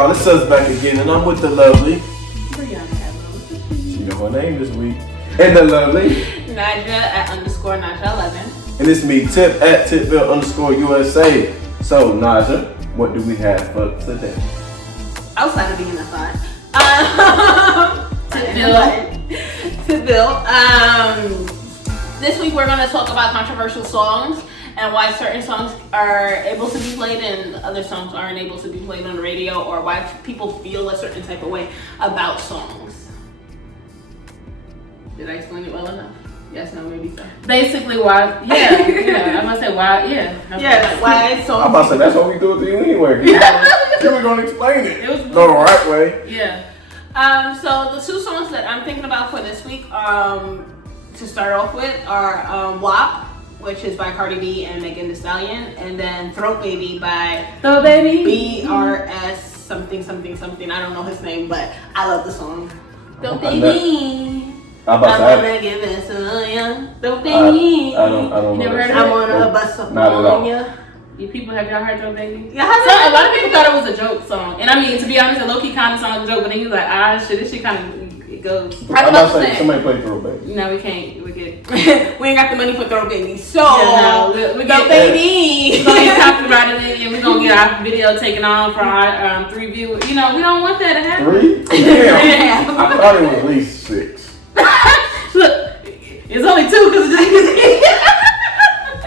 y'all? It's us back again, and I'm with the lovely Breyonna IG. You know her name this week. And the lovely Nyjah at _Nyjah 11. And it's me, Tip at Tipville_USA. So, Nyjah, what do we have for today? Outside of being a fun. Tipville. This week we're going to talk about controversial songs and why certain songs are able to be played and other songs aren't able to be played on the radio, or why people feel a certain type of way about songs. Did I explain it well enough? Yes, no, maybe so. Basically, why? Yeah. I'm gonna say why? Yeah, why songs. I'm about to say that's what we do with you anyway. You were gonna explain it. It was the right way. Yeah. So the two songs that I'm thinking about for this week, to start off with, are WAP, which is by Cardi B and Megan Thee Stallion, and then Throat Baby by Throat Baby BRS something. I don't know his name, but I love the song. Throat Baby. I'm gonna give it to you. Throat Baby. I don't know. You never heard of I it? wanna bust up Not at all. on you. You people, have y'all heard Throat Baby? Yeah, A lot of people thought it was a joke song, and I mean, to be honest, it low key kind of sounded like a joke, but then he was like, shit, this shit kind of it goes. I'm about to say somebody play Throat Baby. No, we can't. We get. We ain't got the money for Throat Baby, so we Throat Baby. We're gonna get copyrighted it, and we're gonna get our video taken off for our 3 viewers. You know, we don't want that to happen. 3? Damn. I thought it was at least 6. Look, it's only 2 because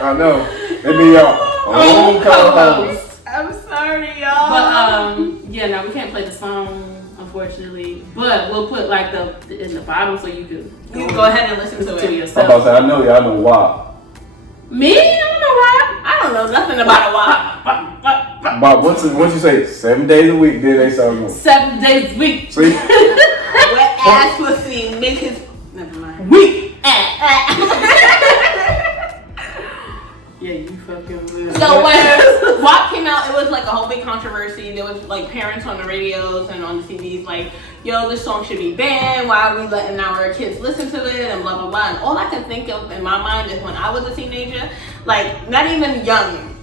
I know. It be y'all own co-host. I'm sorry, y'all. But no, we can't play the song, unfortunately. But we'll put like in the bottom so you can go ahead and listen to it yourself. I'm about to say I know y'all know why. Me? I don't know why. I don't know nothing about a WAP. But once you say 7 days a week, then they start going 7 days a week. See? Wet ass pussy make his never mind. Week. Yeah, you fucking weird. So when WAP came out, it was like a whole big controversy. There was like parents on the radios and on the CDs like, yo, this song should be banned. Why are we letting our kids listen to it and blah, blah, blah. And all I can think of in my mind is when I was a teenager, like not even young,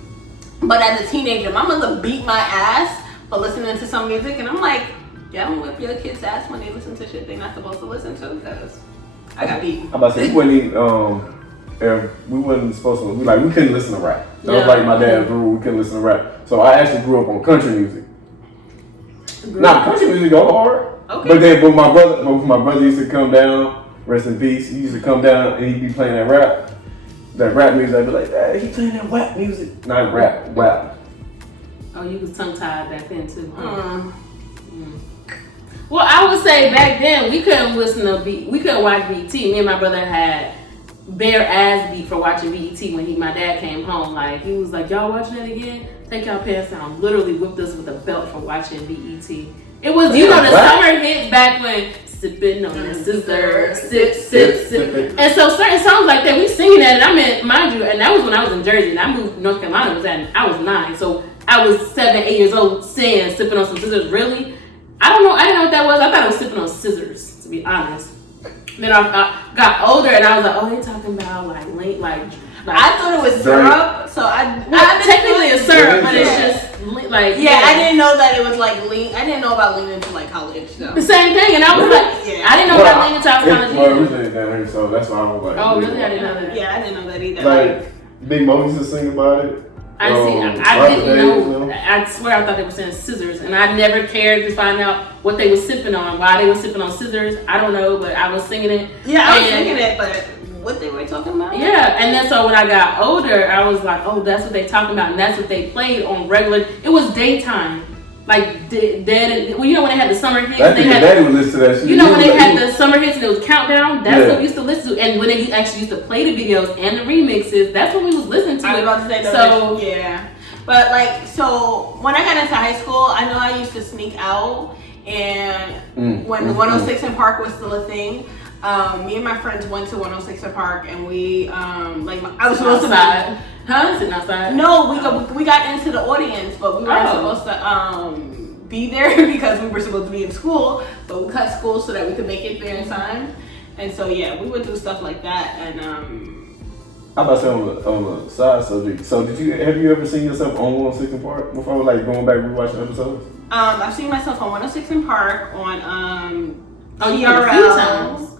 but as a teenager, my mother beat my ass for listening to some music. And I'm like, y'all don't whip your kids' ass when they listen to shit they're not supposed to listen to, because I got beat. I'm about to say we wouldn't even, we wasn't supposed to. We couldn't listen to rap. That was like my dad's rule. We couldn't listen to rap. So I actually grew up on country music. Now country music go hard. Okay. But then when my brother used to come down, rest in peace. He used to come down and he'd be playing that rap music. I'd be like, Dad, he playing that WAP music. Not rap, WAP. Oh, you was tongue tied back then too. Well, I would say back then we couldn't listen to we couldn't watch BET. Me and my brother had bare ass beat for watching BET when my dad came home. Like he was like, y'all watching it again? Take y'all pants down. Literally whipped us with a belt for watching BET. It was, you know, the summer hits back when sipping on the scissor, sip. And so certain songs like that, we singing that, and I mean, mind you, and that was when I was in Jersey, and I moved to North Carolina, I was 9, so I was 7, 8 years old saying sipping on some scissors. Really? I don't know, I didn't know what that was. I thought it was sipping on scissors, to be honest. Then I got older, and I was like, oh, they talking about like I thought it was syrup, so I technically it's syrup, but it's just like I didn't know that it was like lean. I didn't know about lean into like college. So. The same thing, and I was like, I didn't know about lean into college. Well, originally down here, so that's why I was like. Oh, really? I didn't know that. Yeah, I didn't know that either. Like Big Mo used to sing about it. I didn't know. I swear I thought they were saying scissors, and I never cared to find out what they were sipping on, why they were sipping on scissors. I don't know, but I was singing it. Yeah, I was singing it, but what they were talking about? Yeah, and then so when I got older, I was like, oh, that's what they talking about, and that's what they played on regular. It was daytime, like dead. Well, you know when they had the summer hits, Daddy would listen to that shit. You know when they had the summer hits and it was countdown. That's what we used to listen to, and when they actually used to play the videos and the remixes, that's what we was listening to. I was about to say that. So yeah. But like, so when I got into high school, I know I used to sneak out, and when the 106 in Park was still a thing, me and my friends went to 106 in Park, and we I was supposed outside. to sitting outside. No, we got into the audience, but we weren't supposed to be there because we were supposed to be in school, but we cut school so that we could make it there in time. And so yeah, we would do stuff like that, and I'm about to say on the side subject. So have you ever seen yourself on 106 in Park before, like going back and rewatching episodes? I've seen myself on 106 in Park on TRL.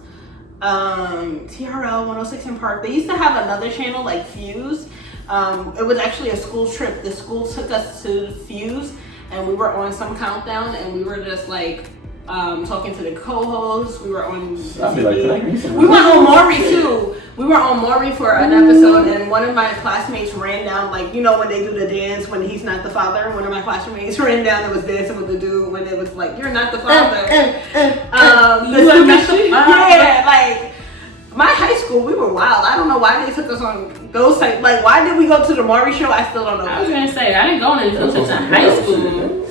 TRL 106 in Park. They used to have another channel like Fuse. It was actually a school trip. The school took us to Fuse, and we were on some countdown, and we were just like talking to the co-hosts. We were on. We went on Maury too. We were on Maury for an episode, and one of my classmates ran down, like, you know, when they do the dance when he's not the father. One of my classmates ran down and was dancing with the dude when it was like, "You're not the father." Yeah, like my high school, we were wild. I don't know why they took us on those type. Like, why did we go to the Maury show? I still don't know. I was gonna say I didn't go until high school.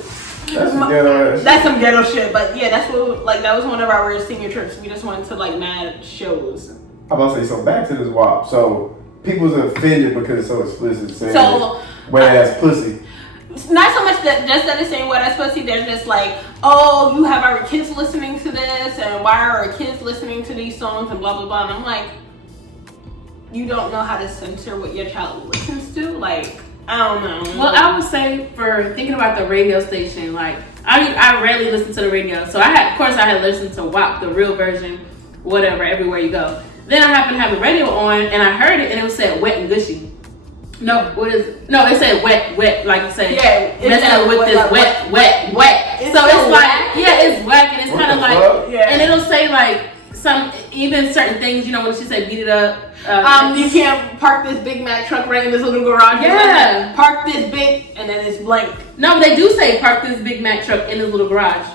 That's some ghetto shit, but yeah, that's what, like, that was one of our senior trips. We just went to like mad shows. I'm about to say, so back to this WAP. So people's offended because it's so explicit, saying wet ass pussy. Not so much that just that it's saying wet ass pussy. They're just like, oh, you have our kids listening to this, and why are our kids listening to these songs, and blah blah blah. And I'm like, you don't know how to censor what your child listens to, like. I don't know. Well, I would say for thinking about the radio station, like I rarely listen to the radio, so I had listened to WAP, the real version, whatever, everywhere you go. Then I happened to have the radio on, and I heard it, and it said wet and gushy. No, it said wet, like you said. Yeah, messing with this wet. So it's like, yeah, it's whack, and it's kind of like, and it'll say like even certain things, you know, when she said beat it up. You can't park this Big Mac truck right in this little garage. Yeah. Like, park this big, and then it's blank. No, they do say park this Big Mac truck in this little garage.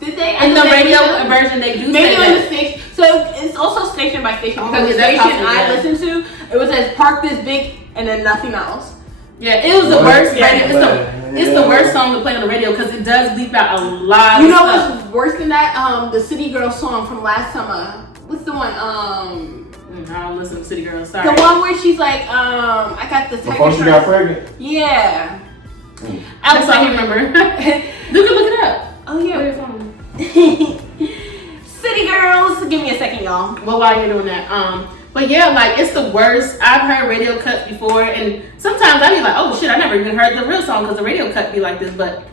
Did they? In the radio version, they do say that. Maybe on the station. So it's also station by station, because the station I listen to, it was says park this big and then nothing else. Yeah, it was the worst. It's the worst song to play on the radio because it does bleep out a lot. You know what's worse than that? The City Girl song from last summer. What's the one? I don't listen to City Girls. Sorry. The one where she's like, I got the. Before she got pregnant. Yeah. I was like, remember. You can look it up. Oh yeah. Where's your phone? City Girls. Give me a second, y'all. Well, while you're doing that, but yeah, like it's the worst. I've heard radio cuts before, and sometimes I be like, oh shit, I never even heard the real song because the radio cut be like this. But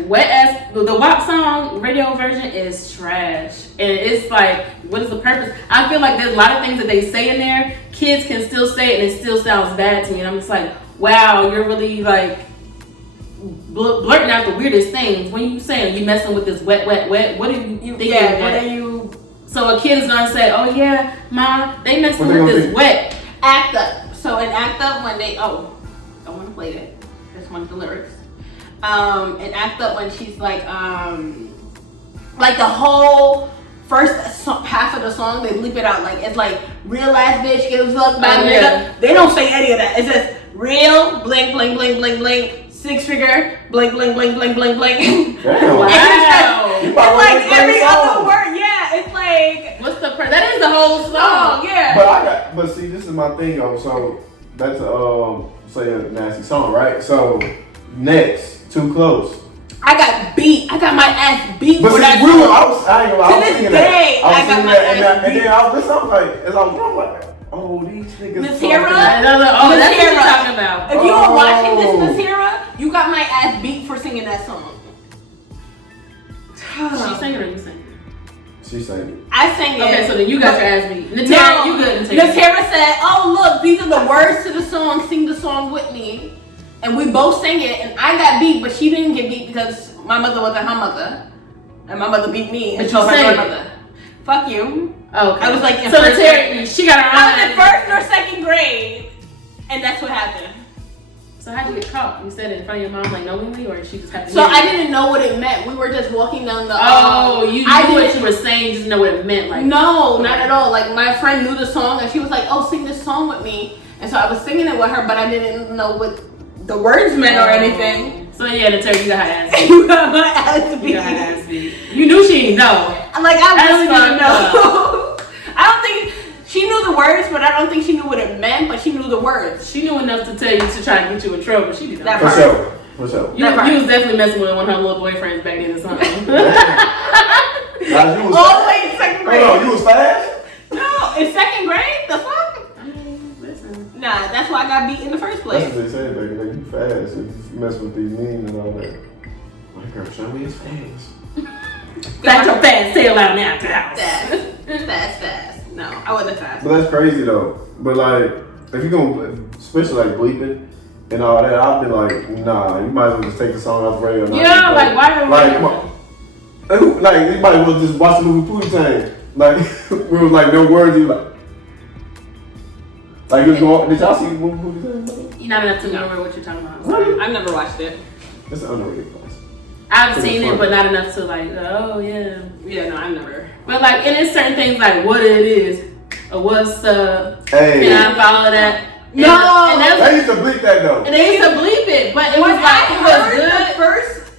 wet ass, the WAP song radio version is trash, and it's like, what is the purpose? I feel like there's a lot of things that they say in there. Kids can still say it, and it still sounds bad to me. And I'm just like, wow, you're really like blurting out the weirdest things. When you saying you messing with this wet, what are you thinking? Yeah, what are you? So a kid is gonna say, "Oh yeah, mom, they messing with this wet." Act Up. So in Act Up, when they I want to play it. That's one of the lyrics. In Act Up, when she's like the whole first half of the song, they bleep it out. Like, it's like, real ass bitch gives a fuck about nigga. They don't say any of that. It says real blank blank blank blank blank. 6 figure, blank, blank, blank, blank, blank, blank. Wow. It's like every other word. Yeah, it's like. What's the that is the whole song. Yeah. But see, this is my thing though. So that's say a nasty song, right? So next, Too Close. I got beat. I got my ass beat but for see, that I song. was singing that. I got my ass beat. And then I was listening, like, as I was wrong, like, oh, these niggas. Natira? Oh, that's what you're talking about. If you were watching this, Natira, you got my ass beat for singing that song. She sang it or you sang it? She sang it. I sang it. Okay, so then you got your ass beat. Natira, you good, Natira. Natira said, oh, look, these are the words to the song. Sing the song with me. And we both sang it, and I got beat, but she didn't get beat because my mother wasn't her mother. And my mother beat me and told her mother. Fuck you. Oh, okay. I was like in so Natira, she got her I was in first or second grade, and that's what happened. So how did you get caught? You said it in front of your mom, like knowingly, or she just happened? So I didn't know what it meant. We were just walking down the. You knew what you were saying, just know what it meant. Like no, not at all. Like my friend knew the song, and she was like, "Oh, sing this song with me." And so I was singing it with her, but I didn't know what the words meant or anything. So yeah, Natira, you got her ass beat. You got my ass beat. You got her ass beat. You knew she didn't know. Like I really didn't know. I don't think she knew the words, but I don't think she knew what it meant. But she knew the words. She knew enough to tell you to try to get you in trouble. She did not. For sure. You was definitely messing with one of her little boyfriends back then or something. All the way in second grade. Hold on, you was fast? No, in second grade? The fuck? I mean, listen. got beat in the first place. That's what they say, baby. Like, you fast if you mess with these memes and all that. My girl, show me his fast. That's your fast. Say it loud now. Fast. No, I wasn't fast. But that's crazy though. But like, if you gonna, especially like bleeping and all that, I've been like, nah, you might as well just take the song off the radio. Yeah, like why are we? Like, come on. Like, you might as well just watch the movie Pootie Tang. Like, we was like, no words, you like it was going, did y'all see the movie Pootie Tang? You're not enough to remember what you're talking about. Really? I've never watched it. It's an underrated class. I've seen it, but not enough to like, oh yeah. Yeah, no, I've never. But like, and it's certain things like what it is, or what's up. Hey. Can I follow that? No. And They used to bleep that though. And they used to bleep it, but it was When like, I it was heard good.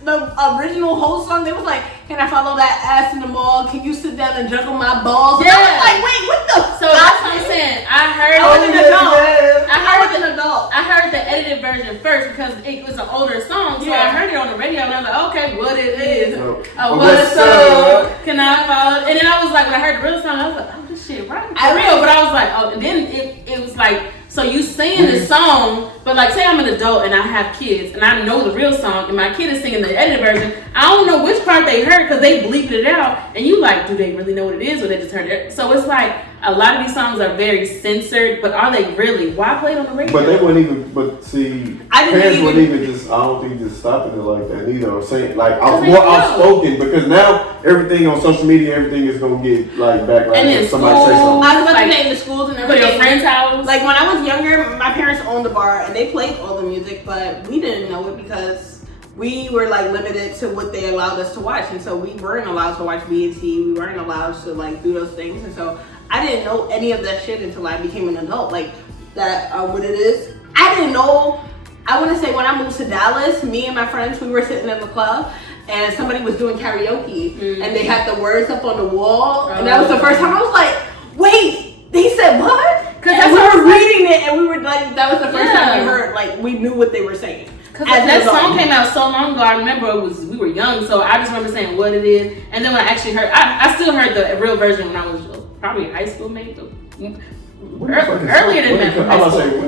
the original whole song, they was like, can I follow that ass in the mall? Can you sit down and juggle my balls? Yeah. I was like, wait, what the So that's what I'm saying. I heard I was an adult. yeah. I was an adult. I heard the edited version first because it was an older song, so Yeah. I heard it on the radio and I was like, okay, what it is? Oh, What's up? Can I follow? And then I was like, when I heard the real song, I was like, oh, this shit right for real. But I was like, oh, and then it was like, so you singing the song, but like say I'm an adult and I have kids and I know the real song and my kid is singing the edited version, I don't know which part they heard because they bleeped it out and you like, do they really know what it is or they just heard it? So it's like a lot of these songs are very censored, but are they really? Why play it on the radio? But they wouldn't even, but see, parents wouldn't even just, I don't think just stopping it like that either. Or saying, like, I'm more outspoken because now everything on social media, everything is going to get like backlash And in if somebody school, say something. I was about Like, to say in the schools and for everything. your friend's house. Like when I was younger, my parents owned a bar and they played all the music, but we didn't know it because we were like limited to what they allowed us to watch, and so we weren't allowed to watch BET. We weren't allowed to like do those things, and so I didn't know any of that shit until I became an adult. Like that, what it is. I didn't know. I want to say when I moved to Dallas, me and my friends, we were sitting in the club. And somebody was doing karaoke, and they had the words up on the wall, and that was the first time I was like, "Wait, they said what?" Because we were reading it, and we were like, "That was the first time we heard, like, we knew what they were saying." Because that song came out so long ago, I remember we were young, so I just remember saying what it is. And then when I actually heard, I still heard the real version when I was probably in high school, maybe. Earlier than that.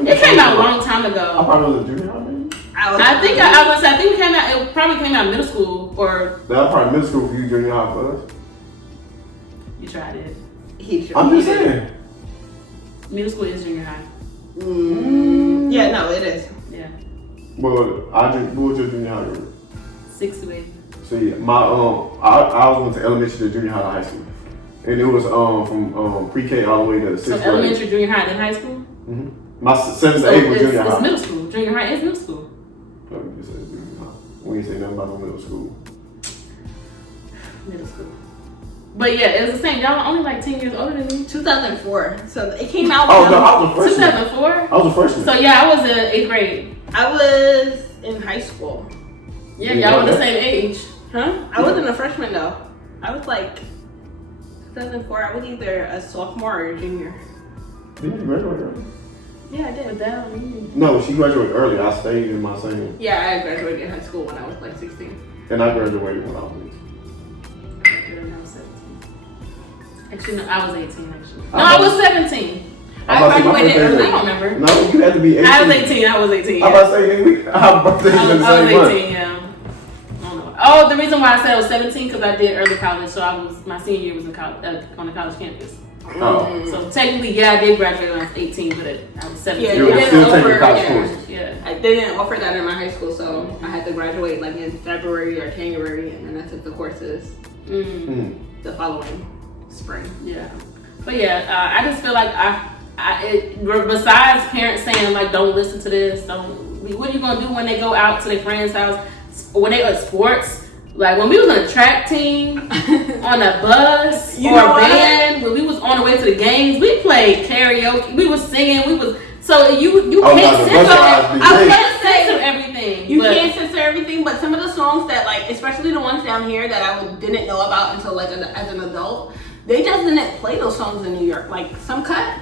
It came out a long time ago. I probably was a junior high, maybe. I think it came out. It probably came out in middle school or. That was probably middle school for you, junior high for us. You tried it. I'm just saying. Middle school is junior high. Yeah, no, it is. Yeah. Well, what was your junior high grade? 6 to 8. See, my I went to elementary to junior high to high school, and it was from pre-K all the way to 6th grade. So elementary, junior high, then high school. Mm-hmm. My 7th to 8th was junior high. It's middle school. Junior high is middle school. We ain't say nothing about no middle school. Middle school. But yeah, it was the same. Y'all are only like 10 years older than me. 2004. So it came out. Oh no, I was a freshman. 2004. I was a freshman. So yeah, I was in 8th grade. I was in high school. Yeah, y'all were the same age. Huh? I wasn't a freshman though. I was like 2004. I was either a sophomore or a junior. Didn't you graduate early? Yeah, I did. But that don't mean. No, she graduated early. I stayed in my same. Yeah, I graduated high school when I was like 16. And I graduated when I was 18. Actually, no, I was 18. Actually, no, I was 17. I graduated early. I don't remember. No, you had to be 18. I was 18. I was 18. I'm about to say, our birthdays in the I same was month. 18. Yeah. I don't know. Oh, the reason why I said I was 17 because I did early college, so my senior year was in on the college campus. Oh. So technically, yeah, I did graduate when I was 18, but I was 17. Yeah, You were still taking college courses. Yeah. They didn't offer that in my high school, so I had to graduate like in February or January, and then I took the courses the following spring. Yeah. But yeah, I just feel like besides parents saying like don't listen to this, what are you gonna do when they go out to their friend's house, when they at sports? Like when we was on a track team, on a bus or a band, when we was on the way to the games, we played karaoke, we was singing, so you can't censor everything. You can't censor everything, but some of the songs that like, especially the ones down here that I didn't know about until like as an adult, they just didn't play those songs in New York. Like some cut.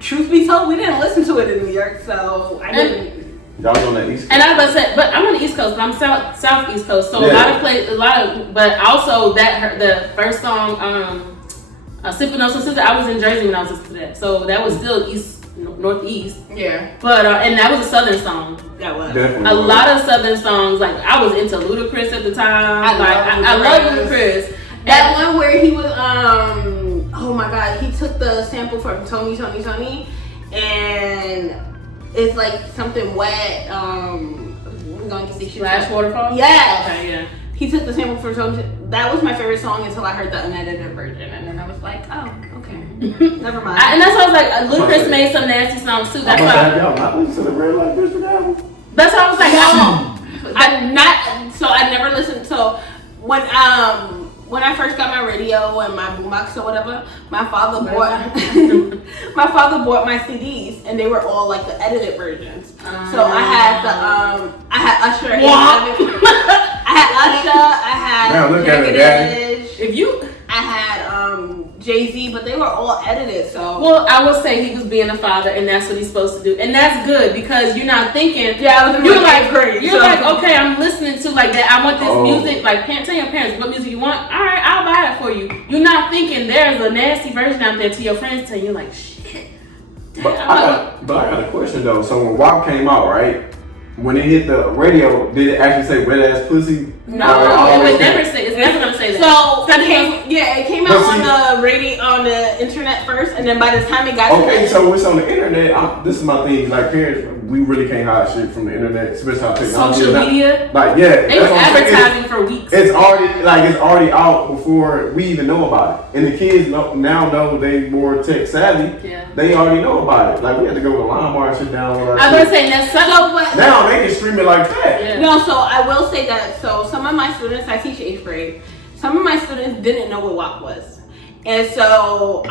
Truth be told, we didn't listen to it in New York, so I didn't. Y'all was on the East Coast. And I was about to say, but I'm on the East Coast, but I'm South East Coast. So but also the first song, Sipping on Some Sister, I was in Jersey when I was listening to that. So that was still East Northeast. Yeah. But and that was a Southern song. That was. Definitely. A lot of Southern songs. Like I was into Ludacris at the time. I love Ludacris. That one where he was oh my god, he took the sample from Tony, and it's like something wet. We're going to see Splash Waterfall. Yes. Okay, yeah. He took the sample from Tony. That was my favorite song until I heard the unedited version, and then I was like, oh, okay, never mind. And that's why I was like, Ludacris made some nasty songs too. That's why. Y'all not listen to the Red Light District album? That's why I was like, I never listened. So when I first got my radio and my boombox or whatever, my father bought my CDs, and they were all like the edited versions. So I had Usher. I had Negative. I had Jay-Z, but they were all edited. So well, I would say he was being a father, and that's what he's supposed to do, and that's good because you're not thinking. Yeah, you're like, okay, I'm listening to like that. I want this music. Like, tell your parents what music you want. All right, I'll buy it for you. You're not thinking there's a nasty version out there to your friends, telling you like, shit. But I got a question though. So when WAP came out, right? When it hit the radio, did it actually say wet ass pussy? No, it would never say. It's never gonna say that. So it came out on the radio, on the internet first, and then by the time it got so it's on the internet. This is my thing. Like parents, we really can't hide shit from the internet, especially how technology. Social media. Like they were advertising for weeks. It's already out before we even know about it, and the kids now know they more tech savvy. Yeah. They already know about it. Like we had to go to LimeWire and shit down. I was saying that's now they can stream it like that. Yeah. No, so I will say that. So some of my students, I teach 8th grade. Some of my students didn't know what WAP was. And so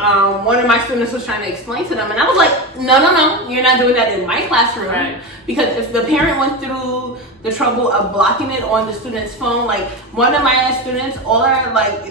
one of my students was trying to explain to them, and I was like, no, you're not doing that in my classroom. Right. Because if the parent went through the trouble of blocking it on the student's phone, like one of my students,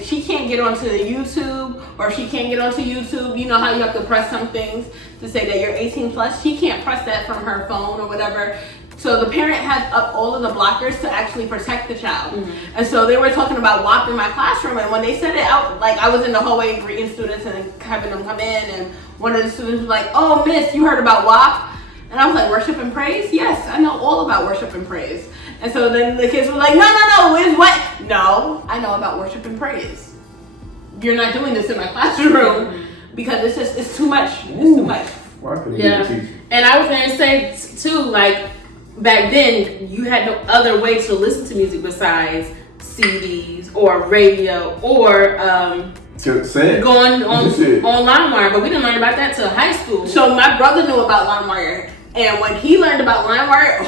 she can't get onto YouTube, or she can't get onto YouTube. You know how you have to press some things to say that you're 18 plus? She can't press that from her phone or whatever. So the parent had up all of the blockers to actually protect the child. Mm-hmm. And so they were talking about WAP in my classroom, and when they said it out, like I was in the hallway greeting students and having them come in, and one of the students was like, oh miss, you heard about WAP? And I was like, worship and praise? Yes, I know all about worship and praise. And so then the kids were like, no, it's what? No, I know about worship and praise. You're not doing this in my classroom because it's too much. It's too much. Yeah, and I was going to say too, like, back then, you had no other way to listen to music besides CDs or radio or going on LimeWire. But we didn't learn about that till high school. So my brother knew about LimeWire, and when he learned about LimeWire,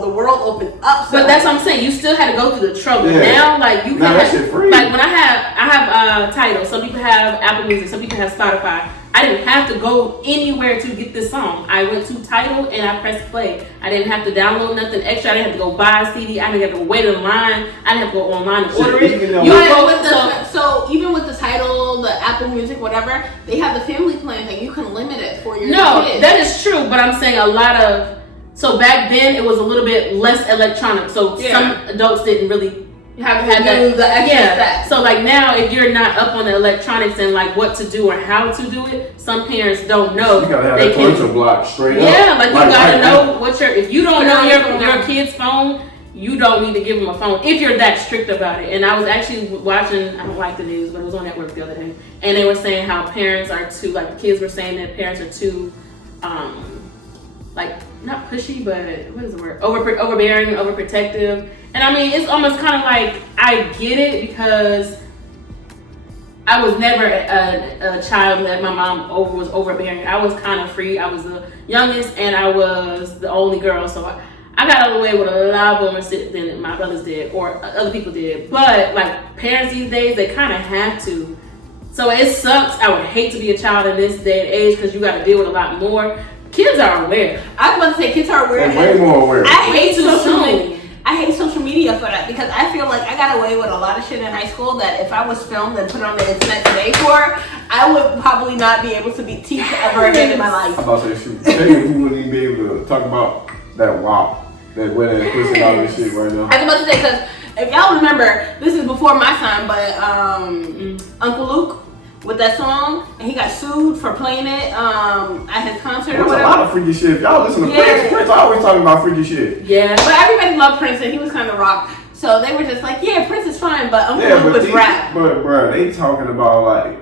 the world opened up. But that's what I'm saying. You still had to go through the trouble. Yeah. Now, like you can that shit free. Like when I have Tidal. Some people have Apple Music. Some people have Spotify. I didn't have to go anywhere to get this song. I went to Tidal and I pressed play. I didn't have to download nothing extra. I didn't have to go buy a CD. I didn't have to wait in line. I didn't have to go online and order it. So even with the Tidal, the Apple Music, whatever, they have the family plan that you can limit it for your kids. No, that is true. But I'm saying a lot of. So back then it was a little bit less electronic. So some adults didn't really. Have the extra steps. So like now, if you're not up on the electronics and like what to do or how to do it, some parents don't know. You gotta have that parental block straight up. Yeah, like you gotta know what if you don't know your kid's phone, you don't need to give them a phone if you're that strict about it. And I was actually watching, I don't like the news, but it was on network the other day, and they were saying how parents are too, like the kids were saying that parents are too, like not pushy, but what is the word? Overbearing, overprotective. And I mean, it's almost kind of like, I get it because I was never a child that my mom was overbearing. I was kind of free. I was the youngest and I was the only girl. So I got away with a lot more than my brothers did or other people did. But like parents these days, they kind of have to. So it sucks. I would hate to be a child in this day and age because you got to deal with a lot more. Kids are aware. I was about to say kids are aware. They're way more aware. I hate social media for that because I feel like I got away with a lot of shit in high school that if I was filmed and put on the internet today I would probably not be able to be teach ever again in my life. I'm about to say, shoot, who wouldn't even be able to talk about that WAP, that wet ass pussy and all this shit right now. I was about to say, because if y'all remember, this is before my time, but Uncle Luke, with that song, and he got sued for playing it at his concert or There's whatever. a lot of freaky shit. If y'all listen to Prince, Prince always talking about freaky shit. Yeah. But everybody loved Prince, and he was kind of rock. So they were just like, yeah, Prince is fine, but Uncle Luke was rap. But bro, they talking about like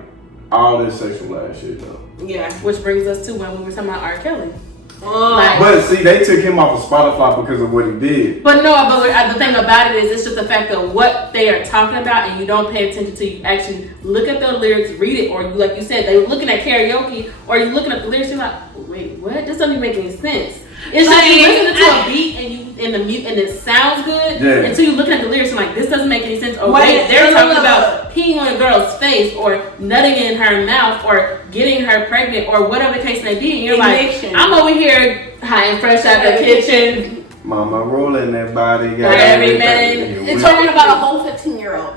all this sexual ass shit though. Yeah. Which brings us to when we were talking about R. Kelly. Like, but see, they took him off of Spotify because of what he did. But the thing about it is, it's just the fact of what they are talking about, and you don't pay attention to you actually look at the lyrics, read it, or you, like you said, they were looking at karaoke, or you're looking at the lyrics, you're like, wait, what? This doesn't even make any sense. It's like you listen to a beat and it sounds good until you're looking at the lyrics and like, this doesn't make any sense. Or wait, they're talking about peeing on a girl's face or nutting in her mouth or getting her pregnant or whatever the case may be. And you're like, I'm over here high and fresh out the kitchen. Mama rolling that body. Got every man. It's talking about a whole 15-year-old.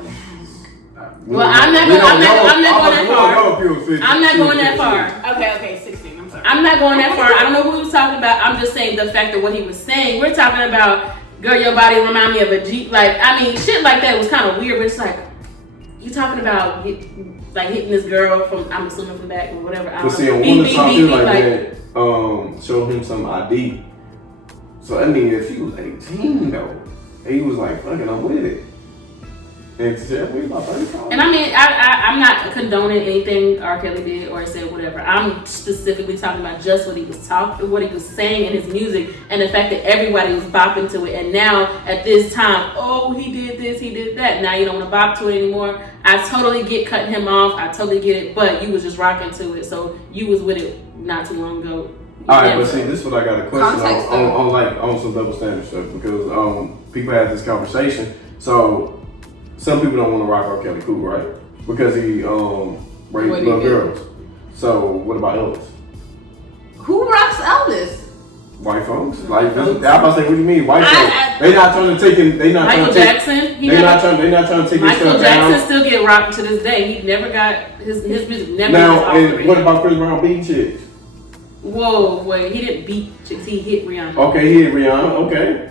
Well, I'm not going that far. I'm not going that far. Okay, 16. I'm sorry. I'm not going that far. I don't know who he was talking about. I'm just saying the fact of what he was saying. We're talking about, girl, your body remind me of a Jeep. Like, I mean, shit like that was kind of weird, but it's like, you talking about like hitting this girl from, I'm assuming from back or whatever. But see, on one of the songs like that, showed him some ID. So I mean, if he was 18 though, he was like, fucking, I'm with it. And I mean, I'm not condoning anything R. Kelly did or said, whatever. I'm specifically talking about just what he was saying in his music, and the fact that everybody was bopping to it. And now at this time, oh, he did this, he did that. Now you don't want to bop to it anymore. I totally get cutting him off. I totally get it, but you was just rocking to it, so you was with it not too long ago. All right, but see, this is what I got a question on some double standard stuff, because people had this conversation. So some people don't want to rock R. Kelly, cool, right? Because he raped little girls. So what about Elvis? Who rocks Elvis? White folks. Like, I'm about to say, what do you mean, white folks? They not trying to take it. They not Michael Jackson. They not trying to take his stuff down. Michael Jackson still get rocked to this day. He never got his music never. Now, and what about Chris Brown beating chicks? Whoa, wait, he didn't beat chicks. He hit Rihanna. Okay, he hit Rihanna. Okay.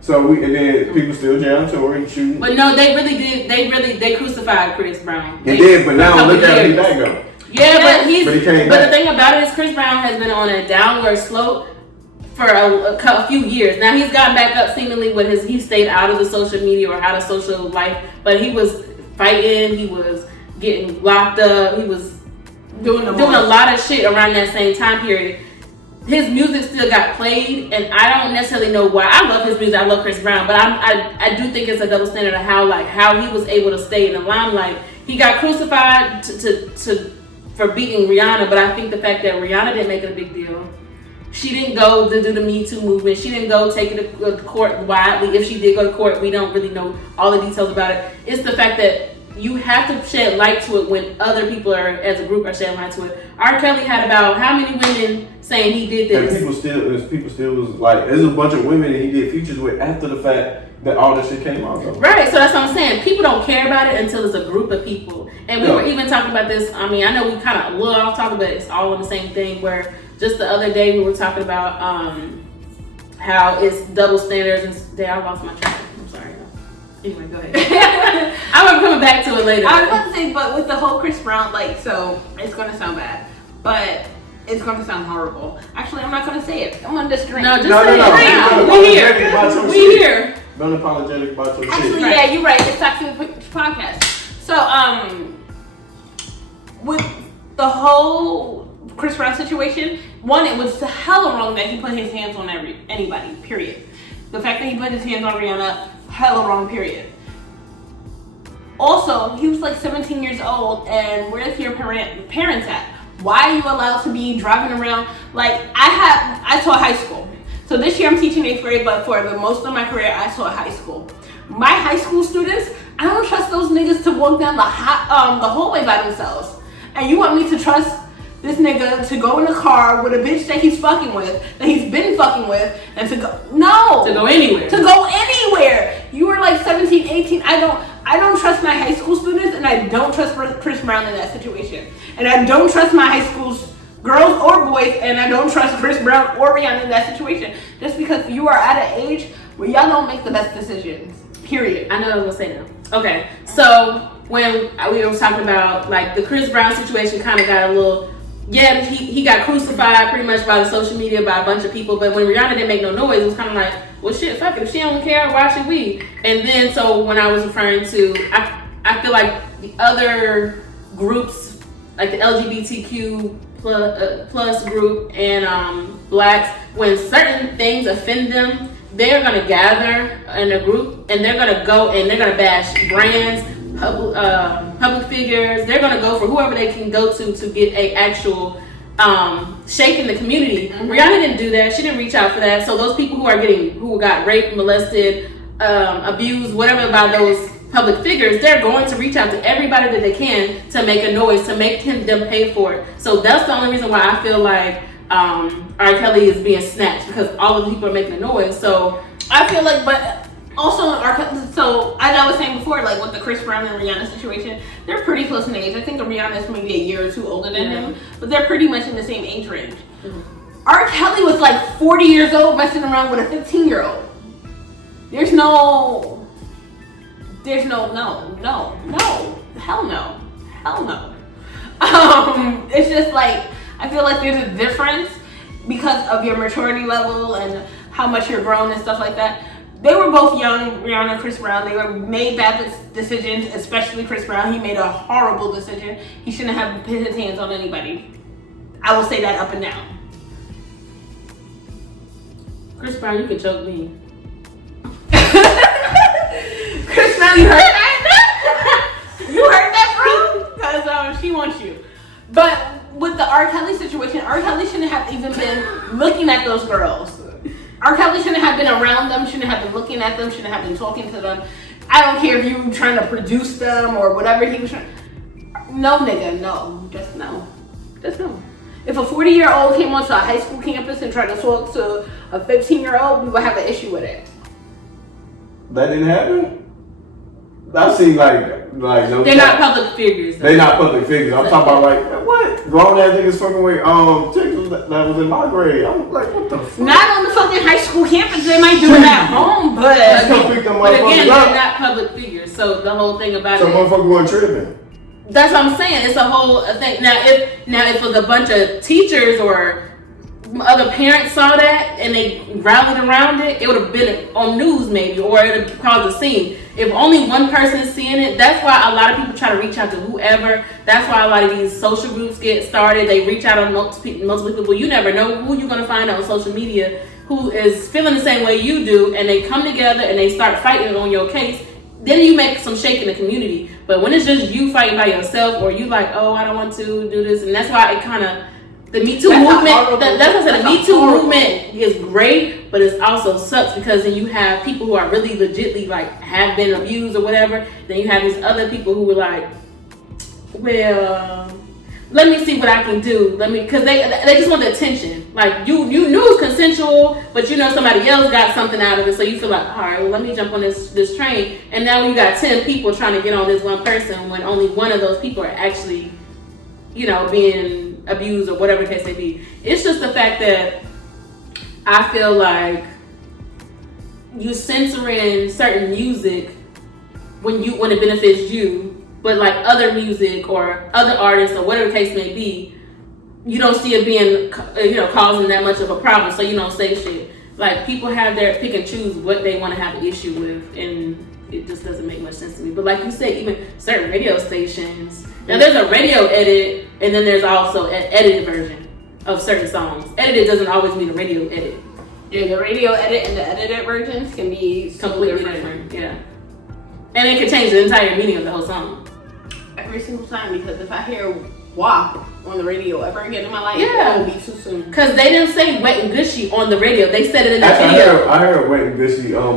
So and then people still jam to her and shooting. But no, they really did. They crucified Chris Brown. He did, but now look at him back though. Yeah, but he came but back. The thing about it is, Chris Brown has been on a downward slope for a few years. Now he's gotten back up seemingly with he stayed out of the social media or out of social life, but he was fighting. He was getting locked up. He was doing a lot of shit around that same time period. His music still got played, and I don't necessarily know why. I love his music. I love Chris Brown, but I do think it's a double standard of how he was able to stay in the limelight. He got crucified for beating Rihanna, but I think the fact that Rihanna didn't make it a big deal. She didn't go to do the Me Too movement. She didn't go take it to court widely. If she did go to court, we don't really know all the details about it. It's the fact that you have to shed light to it when other people as a group are shedding light to it. R. Kelly had about how many women saying he did this? And people still was like, there's a bunch of women that he did features with after the fact that all this shit came out though. Right, so that's what I'm saying. People don't care about it until it's a group of people. And we were even talking about this. I mean, I know we kind of a little off topic, but it's all on the same thing. Where just the other day we were talking about how it's double standards. And I lost my track. I'm sorry. Anyway, go ahead. I'm coming back to it later. I was about to say, but with the whole Chris Brown, so it's going to sound bad, but it's going to sound horrible. Actually, I'm not going to say it. I'm going to disagree. No, just say it. We here. Don't apologetic about your shit. Actually, yeah, you're right. It's actually a podcast. So, with the whole Chris Brown situation, one, it was hella wrong that he put his hands on anybody, period. The fact that he put his hands on Rihanna, hella wrong, period. Also, he was like 17 years old, and where's your parents at? Why are you allowed to be driving around? Like, I taught high school. So this year I'm teaching 8th grade, but for the most of my career, I taught high school. My high school students, I don't trust those niggas to walk down the hallway by themselves. And you want me to trust this nigga to go in the car with a bitch that he's fucking with, that he's been fucking with, and to go anywhere. You were like 17, 18. I don't trust my high school students, and I don't trust Chris Brown in that situation. And I don't trust my high school's girls or boys, and I don't trust Chris Brown or Rihanna in that situation. Just because you are at an age where y'all don't make the best decisions. Period. I know what I was gonna say now. Okay, so when we were talking about like the Chris Brown situation, kind of got a little. Yeah, he got crucified pretty much by the social media by a bunch of people. But when Rihanna didn't make no noise, it was kind of like, well, shit, fuck it. If she don't care, why should we? And then so when I was referring to, I feel like the other groups, like the LGBTQ plus group and blacks, when certain things offend them, they're gonna gather in a group and they're gonna go and they're gonna bash brands, public figures. They're gonna go for whoever they can go to get a actual shake in the community. Rihanna didn't do that. She didn't reach out for that. So those people who got raped, molested, abused, whatever by those public figures, they're going to reach out to everybody that they can to make a noise, to make them pay for it. So that's the only reason why I feel like R. Kelly is being snatched, because all of the people are making a noise. So I feel like, but also, so as I was saying before, like with the Chris Brown and Rihanna situation, they're pretty close in age. I think Rihanna is maybe a year or two older than him, but they're pretty much in the same age range. R. Kelly was like 40 years old messing around with a 15-year-old. There's no, hell no. It's just like, I feel like there's a difference because of your maturity level and how much you're grown and stuff like that. They were both young, Rihanna and Chris Brown. They made bad decisions, especially Chris Brown. He made a horrible decision. He shouldn't have put his hands on anybody. I will say that up and down. Chris Brown, you can choke me. Chris Brown, you heard that? You heard that, bro? Because she wants you. But with the R. Kelly situation, R. Kelly shouldn't have even been looking at those girls. R. Kelly shouldn't have been around them, shouldn't have been looking at them, shouldn't have been talking to them. I don't care if you were trying to produce them or whatever he was trying. No, nigga, no. Just no. Just no. If a 40-year-old came onto a high school campus and tried to talk to a 15-year-old, we would have an issue with it. That didn't happen? I've seen like no. They're not public figures. They're not public figures. I'm talking about like what grown ass niggas fucking with chicks that was in my grade. I'm like, what the fuck? Not on the fucking high school campus. They might do it at home, but again, they're not public figures. So the whole thing about so motherfucker going tripping. That's what I'm saying. It's a whole thing. Now if it was a bunch of teachers or other parents saw that and they rallied around it, it would have been on news maybe, or it would have caused a scene. If only one person is seeing it, that's why a lot of people try to reach out to whoever. That's why a lot of these social groups get started. They reach out on multiple people. You never know who you're going to find on social media who is feeling the same way you do, and they come together and they start fighting on your case. Then you make some shake in the community. But when it's just you fighting by yourself, or you like, oh, I don't want to do this, and that's why it kind of, the Me Too movement, that's what I said, the Me Too movement is great, but it also sucks because then you have people who are really legitly like have been abused or whatever. Then you have these other people who were like, well, let me see what I can do. Because they just want the attention. Like you knew it was consensual, but you know somebody else got something out of it, so you feel like, all right, well, let me jump on this train. And now you got 10 people trying to get on this one person when only one of those people are actually, you know, being abused or whatever the case may be. It's just the fact that I feel like you censoring certain music when it benefits you, but like other music or other artists or whatever the case may be, you don't see it being, you know, causing that much of a problem, so you don't say shit. Like people have their pick and choose what they want to have an issue with, and it just doesn't make much sense to me. But like you said, even certain radio stations, now there's a radio edit, and then there's also an edited version of certain songs. Edited doesn't always mean a radio edit. Yeah, the radio edit and the edited versions can be completely different. Yeah, and it can change the entire meaning of the whole song every single time. Because if I hear WAP on the radio ever again in my life, yeah, it will be too soon. Because they didn't say Wet and Gushy on the radio. They said it in the video. I heard Wet and Gushy on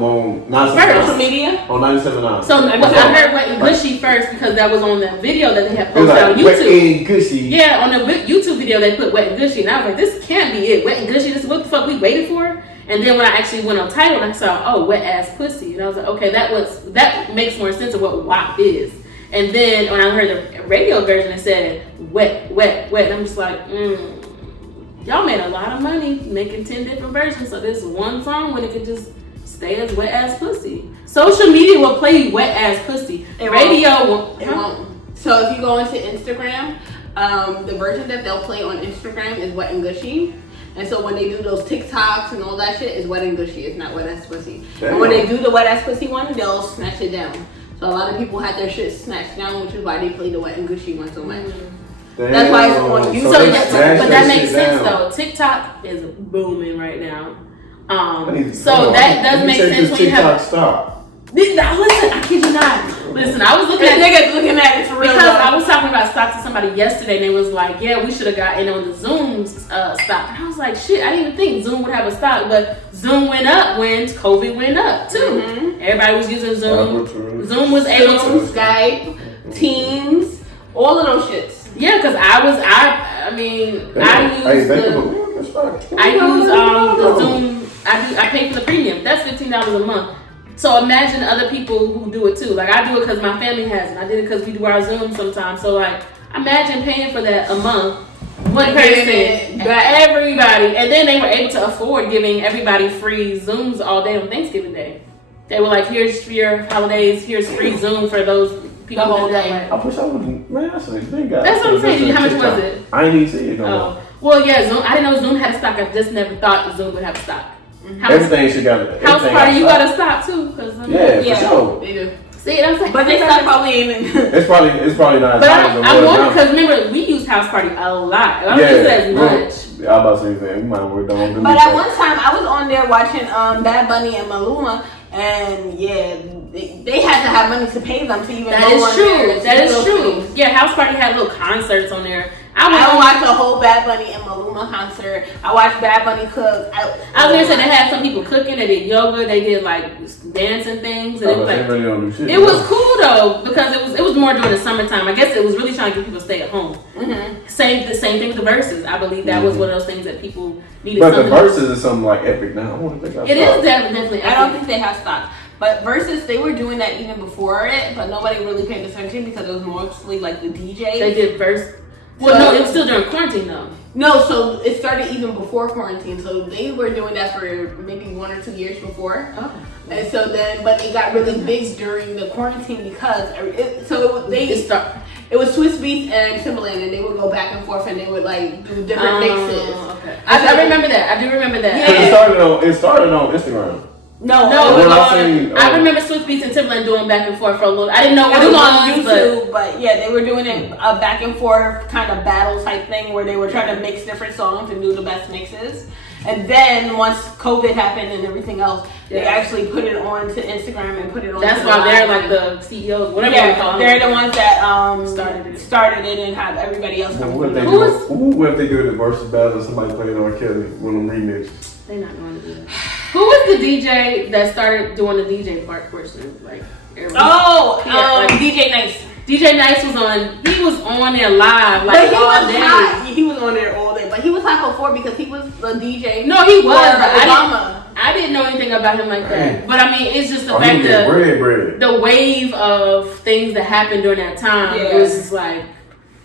social media on 97.9. So I heard Wet and Gushy first because that was on the video that they had posted like, on YouTube. Wet and Gushy. Yeah, on the YouTube video they put Wet and Gushy, and I was like, this can't be it. Wet and Gushy. This is what the fuck we waited for. And then when I actually went on Tidal, I saw, oh, wet ass pussy, and I was like, okay, that makes more sense of what WAP is. And then when I heard the radio version, it said wet, wet, wet. And I'm just like, y'all made a lot of money making 10 different versions of this one song when it could just stay as wet as pussy. Social media will play you wet as pussy. Radio won't. It won't. So if you go into Instagram, the version that they'll play on Instagram is wet and gushy. And so when they do those TikToks and all that shit, it's wet and gushy. It's not wet ass pussy. Damn. And when they do the wet ass pussy one, they'll snatch it down. So a lot of people had their shit snatched down, which is why they play the wet and gushy one so much. Damn. That's why it's on YouTube. But that makes sense though. TikTok is booming right now. So that does make sense when you have. Stop. Listen, I kid you not. Listen, I was looking at niggas looking at it for real. Because I was talking about stocks to somebody yesterday, and they was like, "Yeah, we should have got in on the Zoom stock." And I was like, "Shit, I didn't even think Zoom would have a stock." But Zoom went up when COVID went up too. Mm-hmm. Everybody was using Zoom. Zoom was able to Skype, Teams, all of those shits. Yeah, because I use the Zoom. I pay for the premium. That's $15 a month. So imagine other people who do it too. Like I do it because my family has it. I did it because we do our Zoom sometimes. So like, imagine paying for that a month. One person, everybody, and then they were able to afford giving everybody free Zooms all day on Thanksgiving Day. They were like, "Here's for your holidays. Here's free Zoom for those people." Whole day. I wish I would. Man, that's what I'm saying. How much was it? I ain't even see it. Well, yeah, Zoom. I didn't know Zoom had a stock. I just never thought Zoom would have a stock. Everything should got. House party, you got to stop too, for sure. They do. See, I'm saying, but they stock probably ain't. It's probably not. But I wonder because remember we used house party a lot. I don't use it as much. I about to say that we might work on. But at one time I was on there watching Bad Bunny and Maluma, and yeah, they had to have money to pay them to even. That is true. That is true. Yeah, house party had little concerts on there. I watched a whole Bad Bunny and Maluma concert. I watched Bad Bunny cook. I was gonna say they had some people cooking. They did yoga. They did like dancing things. And it was cool though because it was more during the summertime. I guess it was really trying to get people to stay at home. Mm-hmm. The same thing with the verses. I believe that was one of those things that people needed. But the verses is something like epic now. I want to think. It is definitely. I don't think they have stock. But versus, they were doing that even before it, but nobody really paid attention because it was mostly like the DJs. They did verse. Well, no, it was still during quarantine though. No, so it started even before quarantine. So they were doing that for maybe 1 or 2 years before. Oh. And so then, but it got really big during the quarantine because it was Swiss Beats and Timbaland, and they would go back and forth and they would like do different mixes. Okay. I remember that. I do remember that. Yeah. It started on Instagram. No. I remember Swiss Beats and Timbaland doing back and forth for a little. I didn't know what it was on YouTube, but yeah, they were doing it a back and forth kind of battle type thing where they were trying to mix different songs and do the best mixes. And then once COVID happened and everything else, they actually put it on to Instagram and put it on. That's why they're like the CEOs, whatever you call them. They're the ones that started it and have everybody else come. What if they do the versus battle? Somebody playing R. Kelly, one of them remixes. They're not going to do that. Who was the DJ that started doing the DJ part portion? Like, DJ Nice. DJ Nice was on. He was on there live like all day. Hot. He was on there all day, but he was hot before because he was the DJ. No, he was. I didn't know anything about him like that. But I mean, it's just the fact that the wave of things that happened during that time. It was just like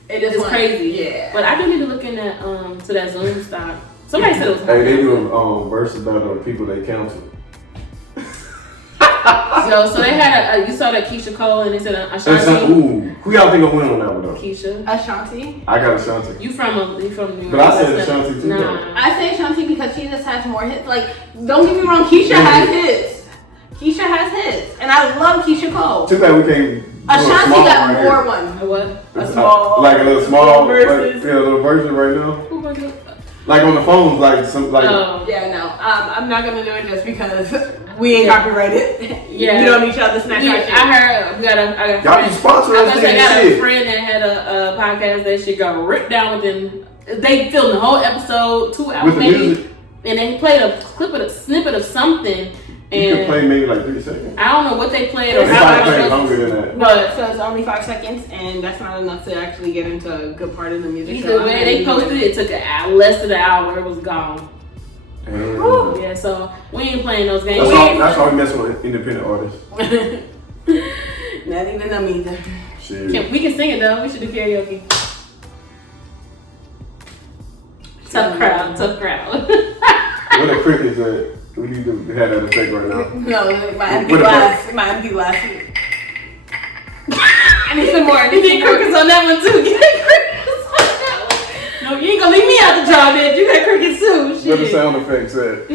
it's crazy. Yeah. But I do need to look in that to that Zoom stock. Somebody said it was. Hey, they do versus battle of people they counseled. So they had you saw that Keisha Cole and they said Ashanti. Who y'all think will win on that one though? Keisha. Ashanti. I got Ashanti. You from New York? But I said Ashanti too. Nah. I say Ashanti because she just has more hits. Like, don't get me wrong, Keisha has hits. Keisha has hits, and I love Keisha Cole. Too bad we can't. Ashanti got more one. A what? A small, like a little small versus. Like, a little version right now. Who was it? Like on the phones, like some like. Yeah, no. I'm not gonna do it just because we ain't copyrighted. Yeah, we don't need y'all to snatch our shit. I heard I got y'all be sponsor us. I got a friend that had a podcast that shit got ripped down within. They filmed the whole episode, 2 hours maybe, and they played a snippet of something. And you could play maybe like 3 seconds. I don't know what they played or how they played longer than that. But so it's only 5 seconds, and that's not enough to actually get into a good part of the music. Either way, they posted it took less than an hour. It was gone. Yeah, so we ain't playing those games. That's why we mess with independent artists. Not even them either. Shit. We can sing it though. We should do karaoke. Tough crowd. Where the crickets at? We need to have that effect right now. No, my empty glass. My empty glass. I need some more. I need Get crickets on that one too. Get crickets on that one. No, you ain't gonna leave me out the job, bitch. You got crickets too. Shit. What the sound effects at?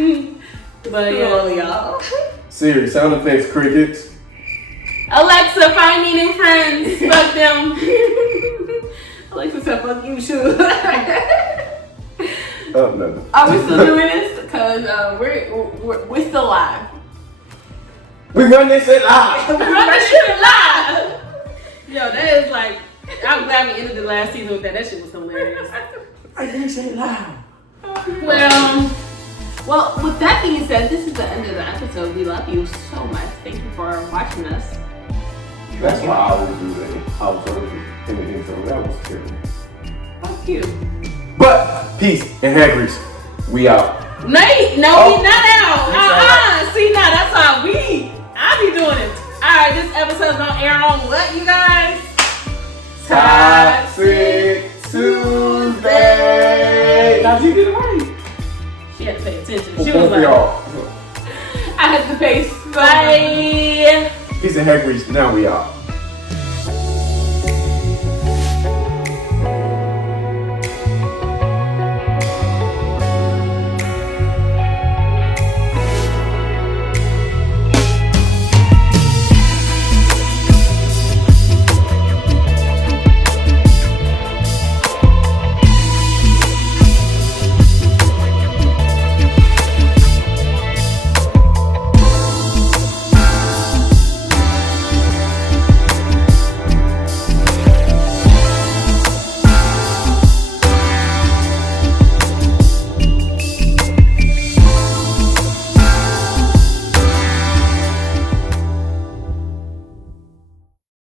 But Hello, y'all. Siri, sound effects, crickets. Alexa, find me new friends. Fuck them. Alexa said, "Fuck you, shoot." Oh, nothing. Are we still doing this? Because we're still live. We run this shit live. Run this shit live. Yo, that is like, I'm glad we ended the last season with that. That shit was hilarious. I didn't say live. Well, with that being said, this is the end of the episode. We love you so much. Thank you for watching us. That's why I always do the outro in the intro. That was terrible. Fuck you. But peace and hair grease. We out. Nate, no, we not out. See, now that's how I be doing it. Alright, this episode's gonna air on what, you guys? Toxic Tuesday. Now she did it right. She had to pay attention. She was like, I had to face. bye. Peace and hair grease. Now we out.